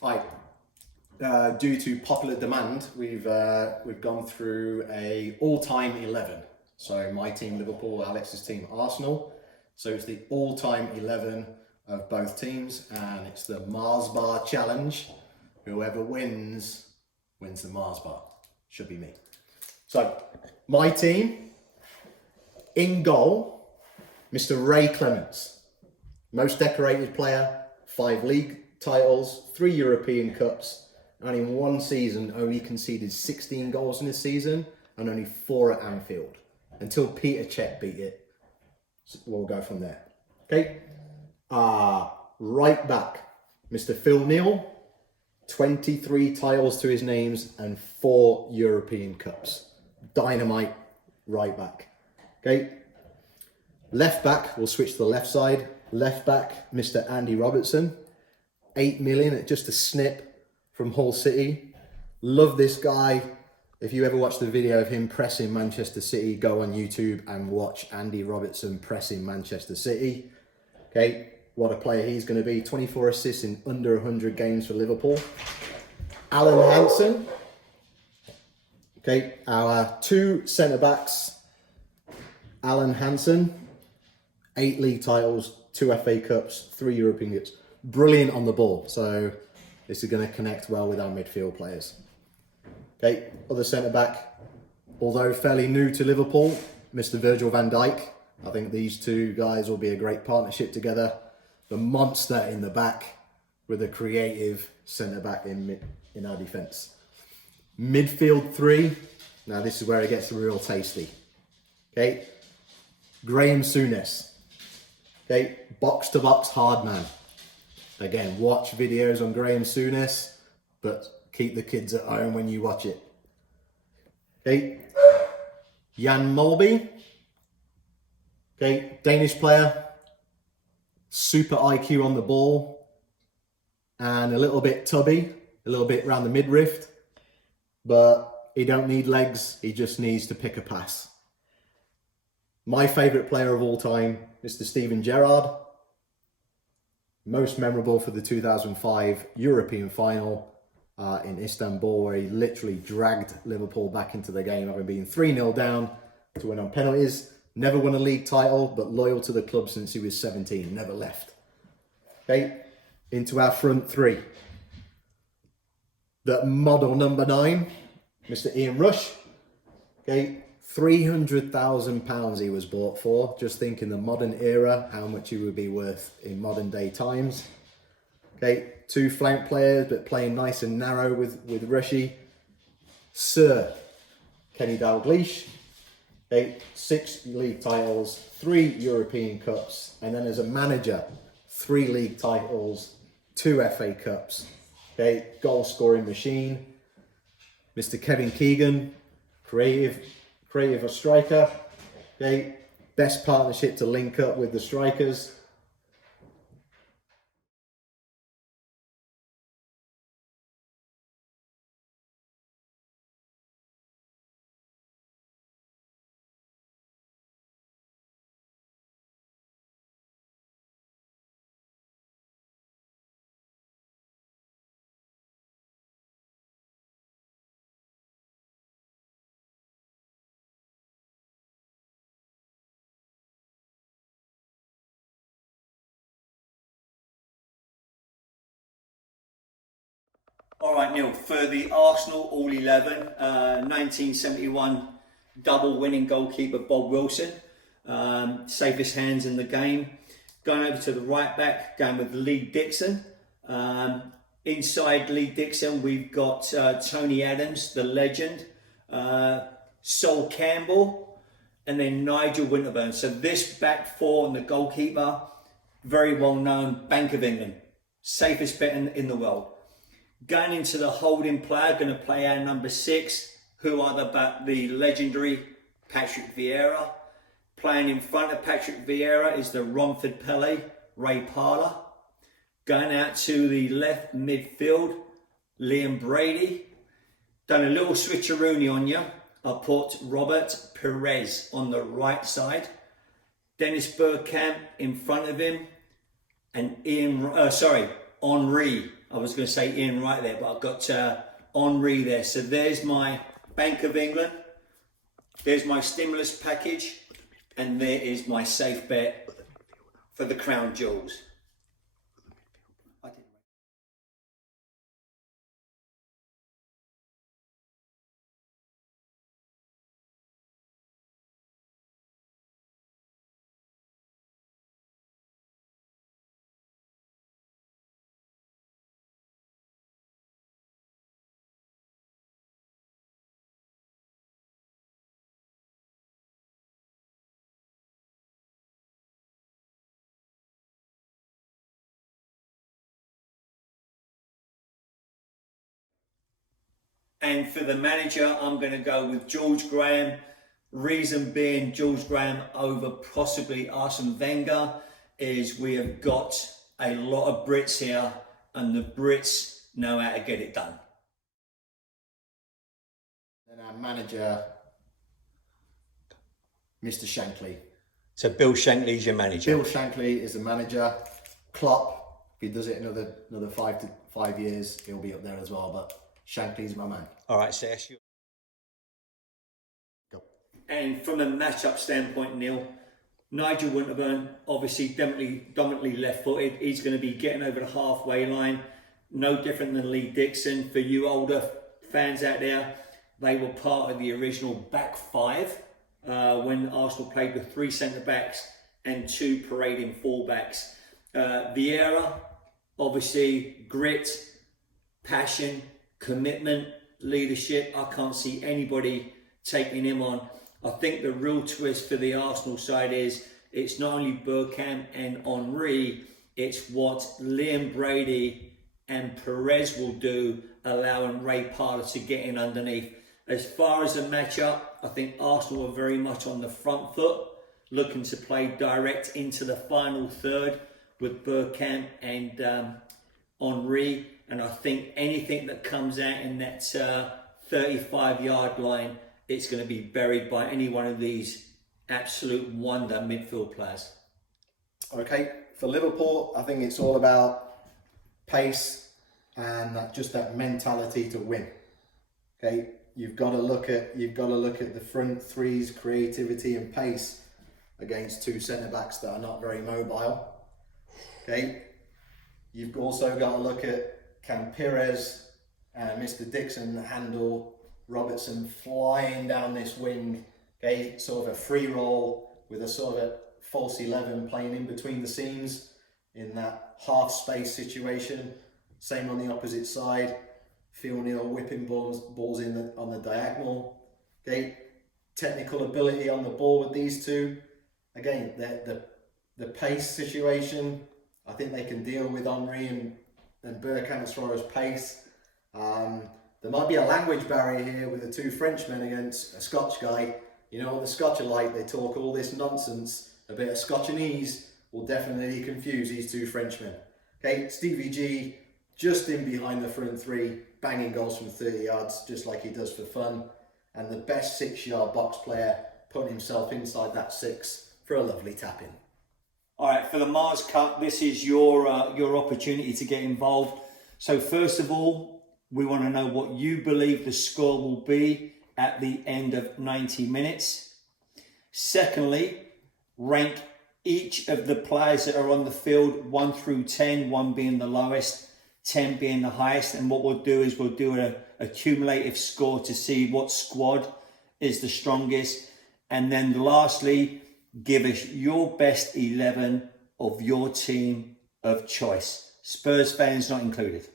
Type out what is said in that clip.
Hi. Due to popular demand, we've gone through a all-time 11. So my team Liverpool, Alex's team Arsenal. So it's the all-time 11 of both teams, and it's the Mars Bar Challenge. Whoever wins the Mars Bar. Should be me. So my team, in goal, Mr. Ray Clements, most decorated player, 5 league titles, 3 European Cups, and in one season only conceded 16 goals in a season and only 4 at Anfield. Until Peter Cech beat it. So we'll go from there. Okay. Right back, Mr. Phil Neal, 23 titles to his names and 4 European Cups. Dynamite right back. Okay. Left back, we'll switch to the left side. Left back, Mr. Andy Robertson, 8 million at just a snip from Hull City. Love this guy. If you ever watch the video of him pressing Manchester City, go on YouTube and watch Andy Robertson pressing Manchester City. Okay, what a player he's going to be. 24 assists in under 100 games for Liverpool. Alan Hansen. Okay, our 2 centre-backs. Alan Hansen, 8 league titles, 2 FA Cups, 3 European Cups. Brilliant on the ball. So this is going to connect well with our midfield players. Okay, other centre-back, although fairly new to Liverpool, Mr. Virgil van Dijk. I think these 2 guys will be a great partnership together. The monster in the back with a creative centre-back in our defence. Midfield 3, now this is where it gets real tasty. Okay, Graham Souness. Okay, box-to-box hard man. Again, watch videos on Graham Souness, but keep the kids at home when you watch it. Okay, Jan Molby. Okay, Danish player, super IQ on the ball, and a little bit tubby, a little bit around the midriff, but he don't need legs, he just needs to pick a pass. My favourite player of all time, Mr. Steven Gerrard. Most memorable for the 2005 European final in Istanbul, where he literally dragged Liverpool back into the game, having been 3-0 down to win on penalties. Never won a league title, but loyal to the club since he was 17, never left. Okay, into our front 3. The model number 9, Mr. Ian Rush. Okay, £300,000 he was bought for. Just think in the modern era, how much he would be worth in modern day times. Okay, 2 flank players, but playing nice and narrow with Rushy. Sir Kenny Dalglish. Okay, 6 league titles, 3 European Cups, and then as a manager, 3 league titles, 2 FA Cups. Okay, goal scoring machine. Mr. Kevin Keegan, creative striker. Okay, best partnership to link up with the strikers. All right, Neil, for the Arsenal All 11, 1971 double winning goalkeeper Bob Wilson, safest hands in the game. Going over to the right back, going with Lee Dixon. Inside Lee Dixon, we've got Tony Adams, the legend, Sol Campbell, and then Nigel Winterburn. So this back 4 and the goalkeeper, very well known, Bank of England, safest bet in the world. Going into the holding player, going to play our number 6, who are the legendary Patrick Vieira. Playing in front of Patrick Vieira is the Romford Pele, Ray Parlour. Going out to the left midfield, Liam Brady. Done a little switcheroony on you. I put Robert Perez on the right side. Dennis Bergkamp in front of him. And Henri I was going to say Ian Wright there, but I've got Henri there. So there's my Bank of England, there's my stimulus package, and there is my safe bet for the crown jewels. And for the manager, I'm going to go with George Graham. Reason being, George Graham over possibly Arsene Wenger is we have got a lot of Brits here, and the Brits know how to get it done. And our manager, Mr. Shankly. So Bill Shankly's your manager. Bill Shankly is the manager. Klopp, if he does it another 5 years, he'll be up there as well. But Shankly's my man. All right, so that's you. Go. And from a matchup standpoint, Neil, Nigel Winterburn, obviously dominantly left-footed. He's going to be getting over the halfway line. No different than Lee Dixon. For you older fans out there, they were part of the original back five when Arsenal played with 3 centre-backs and 2 parading full-backs. Vieira, obviously, grit, passion, commitment, leadership. I can't see anybody taking him on. I think the real twist for the Arsenal side is it's not only Bergkamp and Henri, it's what Liam Brady and Perez will do, allowing Ray Parlour to get in underneath. As far as the matchup, I think Arsenal are very much on the front foot, looking to play direct into the final third with Bergkamp and Henri. And I think anything that comes out in that 35-yard line, it's going to be buried by any one of these absolute wonder midfield players. Okay, for Liverpool, I think it's all about pace and just that mentality to win. Okay, you've got to look at the front three's creativity and pace against 2 centre backs that are not very mobile. Okay, you've also got to look at, can Perez and Mr. Dixon handle Robertson flying down this wing? Okay, sort of a free roll with a sort of false 11 playing in between the seams in that half space situation. Same on the opposite side. Phil Neal whipping balls in on the diagonal. Okay, technical ability on the ball with these two. Again, the pace situation, I think they can deal with Henri and Bergkamp as far as pace. There might be a language barrier here with the 2 Frenchmen against a Scotch guy. You know what the Scotch are like, they talk all this nonsense. A bit of Scotchanese will definitely confuse these 2 Frenchmen. Okay, Stevie G just in behind the front 3, banging goals from 30 yards, just like he does for fun. And the best 6-yard box player putting himself inside that 6 for a lovely tap-in. All right, for the Mars Cup, this is your opportunity to get involved. So first of all, we want to know what you believe the score will be at the end of 90 minutes. Secondly, rank each of the players that are on the field 1 through 10, 1 being the lowest, 10 being the highest. And what we'll do is we'll do a cumulative score to see what squad is the strongest. And then lastly, give us your best 11 of your team of choice. Spurs fans not included.